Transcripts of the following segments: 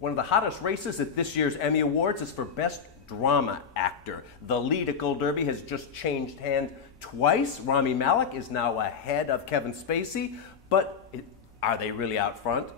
One of the hottest races at this year's Emmy Awards is for Best Drama Actor. The lead at Gold Derby has just changed hands twice. Rami Malek is now ahead of Kevin Spacey, but are they really out front?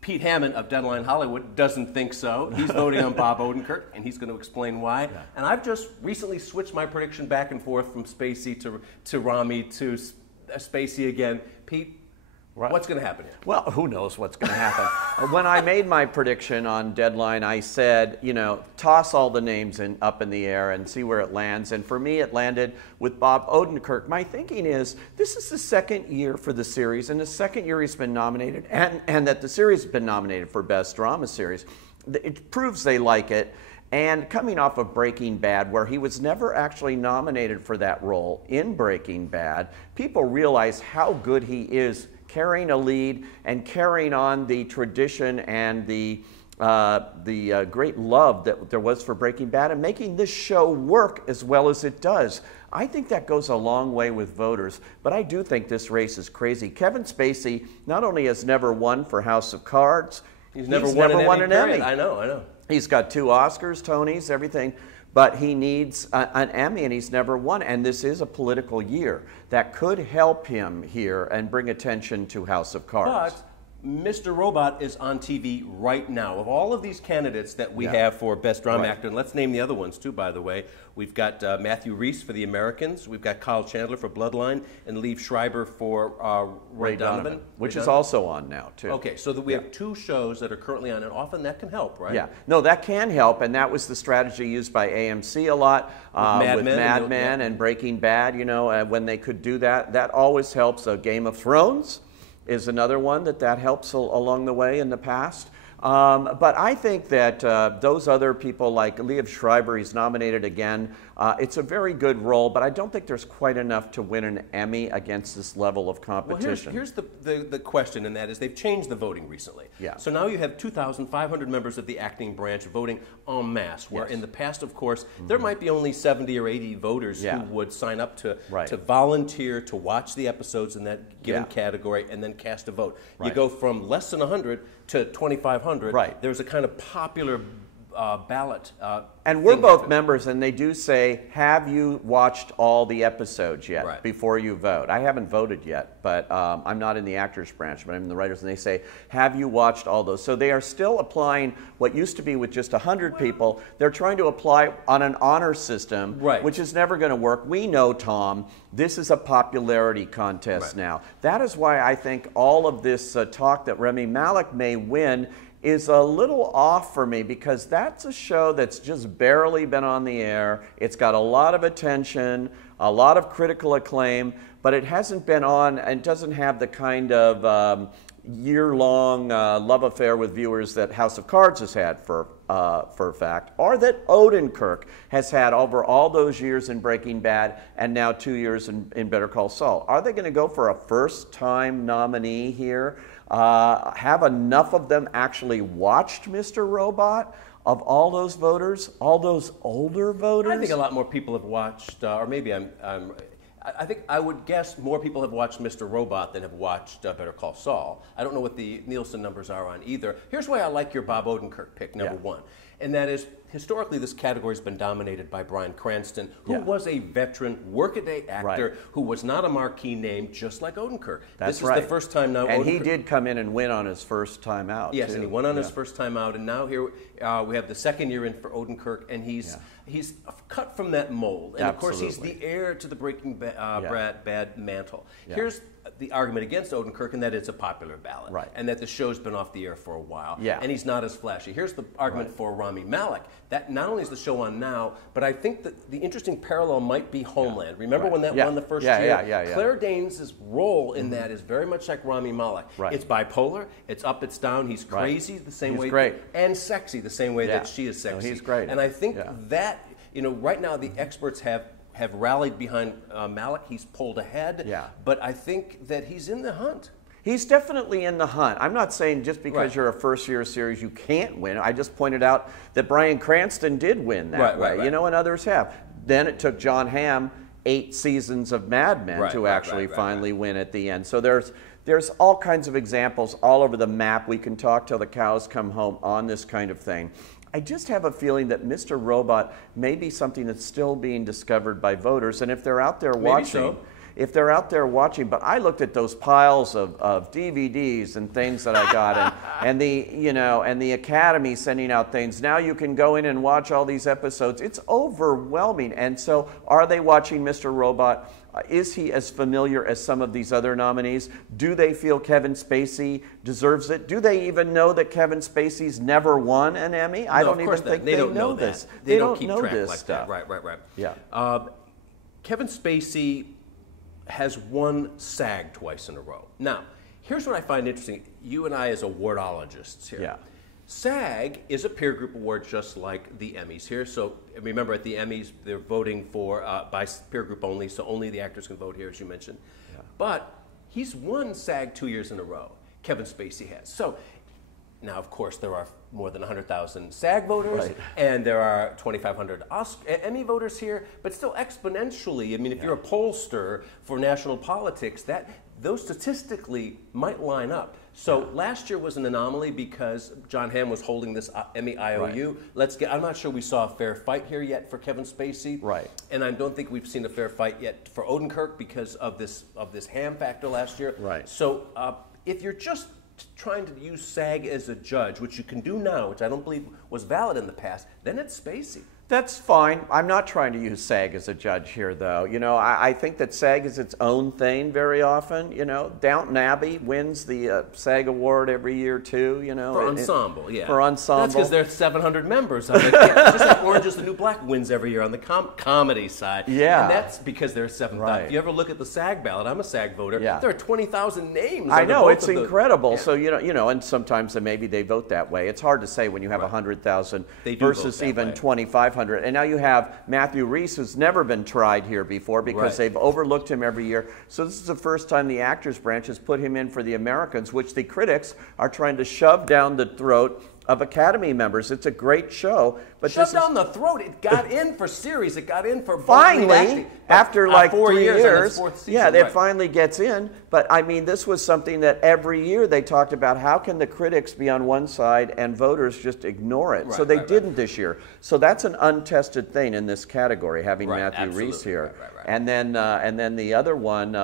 Pete Hammond of Deadline Hollywood doesn't think so. He's voting on Bob Odenkirk, and he's going to explain why. Yeah. And I've just recently switched my prediction back and forth from Spacey to Rami to Spacey again. Pete, what's going to happen here? Well, who knows what's going to happen. When I made my prediction on Deadline, I said, you know, toss all the names up in the air and see where it lands. And for me, it landed with Bob Odenkirk. My thinking is, this is the second year for the series, and the second year he's been nominated, and that the series has been nominated for Best Drama Series. It proves they like it. And coming off of Breaking Bad, where he was never actually nominated for that role in Breaking Bad, people realize how good he is carrying a lead and carrying on the tradition and the great love that there was for Breaking Bad and making this show work as well as it does. I think that goes a long way with voters, but I do think this race is crazy. Kevin Spacey not only has never won for House of Cards, he's never won an Emmy. I know. He's got 2 Oscars, Tonys, everything, but he needs an Emmy, and he's never won. And this is a political year that could help him here and bring attention to House of Cards. But Mr. Robot is on TV right now. Of all of these candidates that we have for Best Drama Actor, and let's name the other ones too, by the way. We've got Matthew Rhys for The Americans. We've got Kyle Chandler for Bloodline, and Liev Schreiber for Ray Donovan. Which is also on now, too. Okay, so that we have 2 shows that are currently on, and often that can help, right? Yeah. No, that can help, and that was the strategy used by AMC a lot with Mad Men and Breaking Bad, you know, when they could do that. That always helps. Game of Thrones is another one that helps along the way in the past. But I think that those other people like Liev Schreiber, he's nominated again. It's a very good role, but I don't think there's quite enough to win an Emmy against this level of competition. Well, here's the question, and that is they've changed the voting recently. Yeah. So now you have 2,500 members of the acting branch voting en masse, where in the past, of course, there might be only 70 or 80 voters who would sign up to volunteer to watch the episodes in that given category and then cast a vote. You go from less than 100 to 2,500. There's a kind of popular ballot. And we're both members, and they do say, have you watched all the episodes yet before you vote? I haven't voted yet, but I'm not in the actors branch, but I'm in the writers, and they say, have you watched all those? So they are still applying what used to be with just 100 people. They're trying to apply on an honor system, which is never going to work. We know, Tom, this is a popularity contest now. That is why I think all of this talk that Rami Malek may win is a little off for me, because that's a show that's just barely been on the air. It's got a lot of attention, a lot of critical acclaim, but it hasn't been on and doesn't have the kind of year-long love affair with viewers that House of Cards has had for a fact, or that Odenkirk has had over all those years in Breaking Bad and now 2 years in Better Call Saul. Are they going to go for a first-time nominee here? Have enough of them actually watched Mr. Robot? Of all those voters, all those older voters? I think a lot more people have watched, or maybe I think I would guess more people have watched Mr. Robot than have watched Better Call Saul. I don't know what the Nielsen numbers are on either. Here's why I like your Bob Odenkirk pick, number one. And that is, historically, this category has been dominated by Bryan Cranston, who was a veteran, workaday actor who was not a marquee name, just like Odenkirk. This is the first time now. And he did come in and win on his first time out. Yes, too. and he won on his first time out, and now here we have the second year in for Odenkirk, and he's cut from that mold. And of course, he's the heir to the Breaking Bad mantle. Here's the argument against Odenkirk, and that it's a popular ballot, and that the show's been off the air for a while, and he's not as flashy. Here's the argument for Rami Malek. That not only is the show on now, but I think that the interesting parallel might be Homeland. Remember when that won the first year? Claire Danes' role in that is very much like Rami Malek. It's bipolar, it's up, it's down, he's crazy the same way, and sexy the same way that she is sexy. He's great. And I think that, you know, right now the experts have rallied behind Malek. He's pulled ahead, but I think that he's in the hunt. He's definitely in the hunt. I'm not saying just because you're a first-year series you can't win. I just pointed out that Bryan Cranston did win that way, you know, and others have. Then it took Jon Hamm 8 seasons of Mad Men to actually finally win at the end. So There's all kinds of examples all over the map. We can talk till the cows come home on this kind of thing. I just have a feeling that Mr. Robot may be something that's still being discovered by voters, and if they're out there watching, but I looked at those piles of DVDs and things that I got, and the Academy sending out things. Now you can go in and watch all these episodes. It's overwhelming. And so, are they watching Mr. Robot? Is he as familiar as some of these other nominees? Do they feel Kevin Spacey deserves it? Do they even know that Kevin Spacey's never won an Emmy? I don't even think they know this. They don't keep track this like stuff. That. Right. Yeah. Kevin Spacey has won SAG twice in a row. Now, here's what I find interesting. You and I as awardologists here. Yeah. SAG is a peer group award just like the Emmys here. So remember, at the Emmys, they're voting for by peer group only, so only the actors can vote here, as you mentioned. Yeah. But he's won SAG 2 years in a row. Kevin Spacey has. So now, of course, there are more than 100,000 SAG voters, right, and there are 2,500 Emmy voters here, but still exponentially. I mean, if you're a pollster for national politics, those statistically might line up. So last year was an anomaly because John Hamm was holding this Emmy IOU. Right. I'm not sure we saw a fair fight here yet for Kevin Spacey. Right. And I don't think we've seen a fair fight yet for Odenkirk because of this Hamm factor last year. Right. So if you're just trying to use SAG as a judge, which you can do now, which I don't believe was valid in the past, then it's Spacey. That's fine. I'm not trying to use SAG as a judge here, though. You know, I think that SAG is its own thing very often. You know, Downton Abbey wins the SAG award every year, too, you know. For ensemble, yeah. For ensemble. That's because there's 700 members of it. Just like Orange is the New Black wins every year on the comedy side. Yeah. And that's because there's 7,000. Right. If you ever look at the SAG ballot, I'm a SAG voter, there are 20,000 names. I know, it's of incredible. So, you know, and sometimes maybe they vote that way. It's hard to say when you have 100,000 versus even 2,500. And now you have Matthew Rhys, who's never been tried here before because they've overlooked him every year. So this is the first time the Actors Branch has put him in for the Americans, which the critics are trying to shove down the throat of Academy members. It's a great show, but shoved down the throat. It got in for series. It got in for finally after like 4 3 years. Season, yeah, it finally gets in. But I mean, this was something that every year they talked about. How can the critics be on one side and voters just ignore it? So they didn't this year. So that's an untested thing in this category, having Matthew Rhys here. And then the other one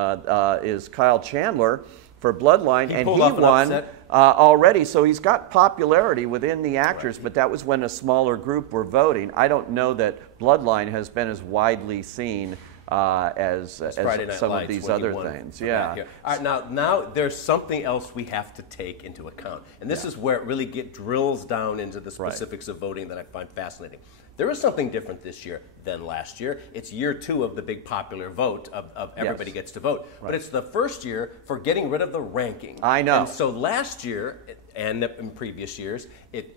is Kyle Chandler for Bloodline, and he won already. So he's got popularity within the actors, but that was when a smaller group were voting. I don't know that Bloodline has been as widely seen as some of these other things. Yeah. All right, now there's something else we have to take into account, and this is where it really drills down into the specifics of voting that I find fascinating. There is something different this year than last year. It's year 2 of the big popular vote of everybody gets to vote. But it's the first year for getting rid of the ranking. I know. And so last year, and in previous years,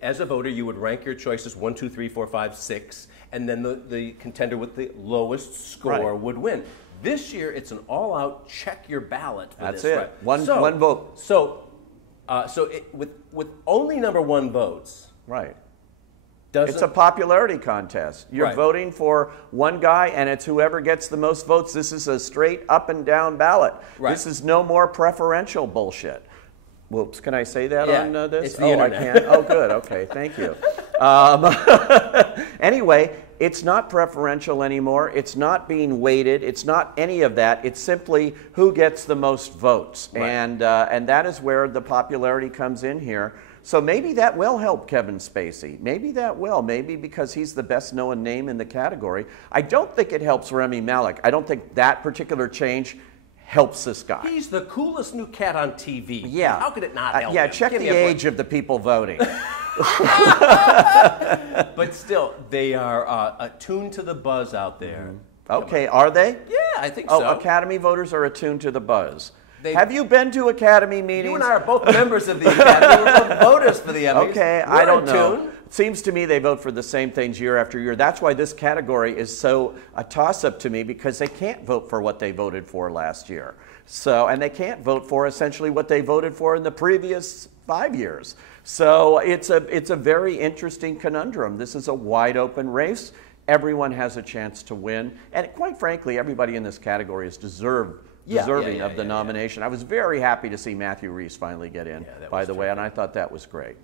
as a voter, you would rank your choices 1, 2, 3, 4, 5, 6, and then the contender with the lowest score would win. This year, it's an all-out check your ballot for this. That's it. Right? One vote. So with only number 1 votes. Right. It's a popularity contest. You're voting for one guy, and it's whoever gets the most votes. This is a straight up and down ballot. This is no more preferential bullshit. Whoops, can I say that on this? It's the internet. I can? Oh, good. Okay, thank you. Anyway, it's not preferential anymore. It's not being weighted. It's not any of that. It's simply who gets the most votes. And that is where the popularity comes in here. So maybe that will help Kevin Spacey. Maybe that will. Maybe because he's the best known name in the category. I don't think it helps Rami Malek. I don't think that particular change helps this guy. He's the coolest new cat on TV. Yeah. How could it not help him? Check the age of the people voting. But still, they are attuned to the buzz out there. Okay, are they? Yeah, I think so. Oh, Academy voters are attuned to the buzz. Have you been to Academy meetings? You and I are both members of the Academy. We're both voters for the Emmys. Okay, I don't know. It seems to me they vote for the same things year after year. That's why this category is so a toss-up to me, because they can't vote for what they voted for last year. And they can't vote for essentially what they voted for in the previous 5 years. So it's a very interesting conundrum. This is a wide open race. Everyone has a chance to win. And quite frankly, everybody in this category has deserved deserving of the nomination. I was very happy to see Matthew Rhys finally get in, by the way, and I thought that was great.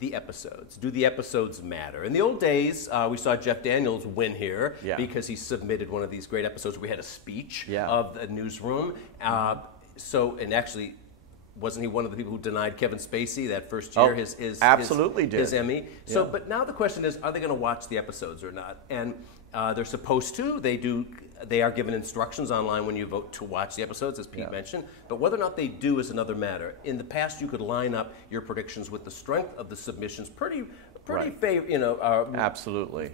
The episodes. Do the episodes matter? In the old days, we saw Jeff Daniels win here because he submitted one of these great episodes where we had a speech of the newsroom. And actually, wasn't he one of the people who denied Kevin Spacey that first year his Emmy? So, but now the question is, are they going to watch the episodes or not? And they're supposed to. They are given instructions online when you vote to watch the episodes, as Pete mentioned. But whether or not they do is another matter. In the past, you could line up your predictions with the strength of the submissions pretty absolutely.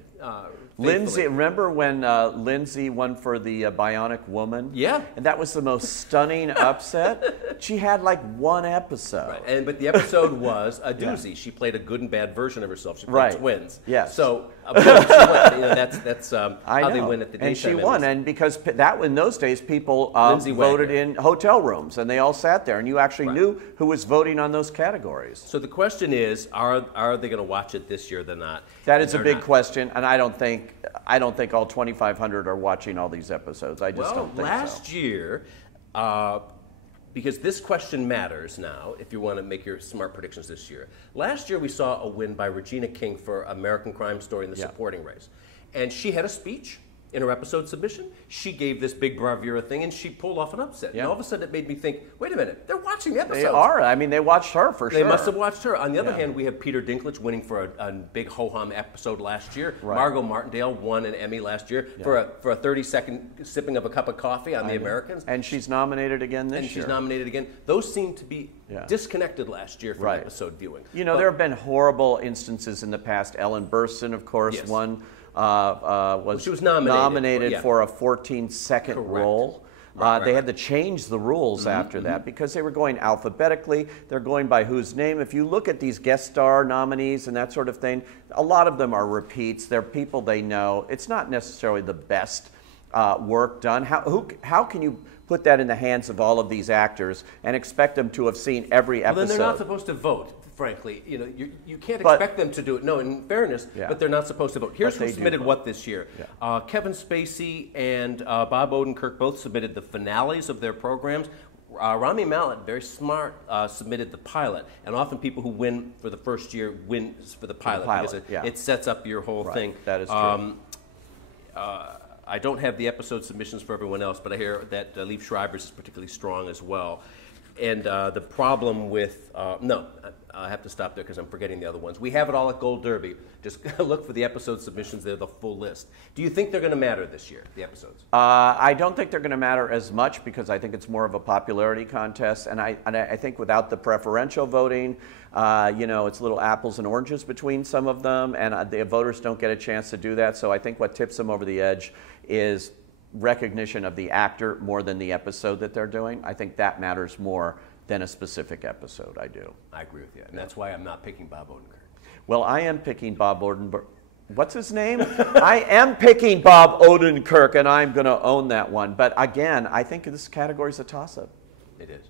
Lindsay, remember when Lindsay won for the Bionic Woman? Yeah. And that was the most stunning upset. She had like one episode. Right. But the episode was a doozy. She played a good and bad version of herself. She played twins. Yes. So of course she won. That's how they win at the daytime. And she won. And because in those days, people voted in hotel rooms, and they all sat there, and you actually knew who was voting on those categories. So the question is, are they going to watch it this year? They're not. That is a big question, and I don't think all 2,500 are watching all these episodes. I just don't think so. Last year, because this question matters now, if you want to make your smart predictions this year. Last year, we saw a win by Regina King for American Crime Story in the supporting race, and she had a speech in her episode submission. She gave this big bravura thing, and she pulled off an upset. And all of a sudden, it made me think, wait a minute, they're watching the episodes. They are. I mean, they watched her for sure. They must have watched her. On the other hand, we have Peter Dinklage winning for a big ho-hum episode last year. Margot Martindale won an Emmy last year for a 30-second sipping of a cup of coffee on The Americans. And she's nominated again this year. And she's nominated again. Those seem to be disconnected last year from episode viewing. You know, there have been horrible instances in the past. Ellen Burstyn, of course, won. She was nominated for a 14-second role. They had to change the rules after that because they were going alphabetically. They're going by whose name. If you look at these guest star nominees and that sort of thing, a lot of them are repeats. They're people they know. It's not necessarily the best work done. How can you put that in the hands of all of these actors and expect them to have seen every episode? Well, then they're not supposed to vote. Frankly, you can't expect them to do it. No, in fairness, but they're not supposed to vote. Here's who submitted what this year. Kevin Spacey and Bob Odenkirk both submitted the finales of their programs. Rami Malek, very smart, submitted the pilot. And often people who win for the first year win for the pilot because it sets up your whole thing. That is true. I don't have the episode submissions for everyone else, but I hear that Liev Schreiber's is particularly strong as well. And the problem with, I have to stop there because I'm forgetting the other ones. We have it all at Gold Derby. Just look for the episode submissions. They're the full list. Do you think they're going to matter this year, the episodes? I don't think they're going to matter as much because I think it's more of a popularity contest. And I think without the preferential voting, it's little apples and oranges between some of them. And the voters don't get a chance to do that. So I think what tips them over the edge is recognition of the actor more than the episode that they're doing. I think that matters more than a specific episode. I do. I agree with you. And that's why I'm not picking Bob Odenkirk. Well, I am picking Bob Odenkirk. What's his name? I am picking Bob Odenkirk, and I'm going to own that one. But again, I think this category is a toss-up. It is.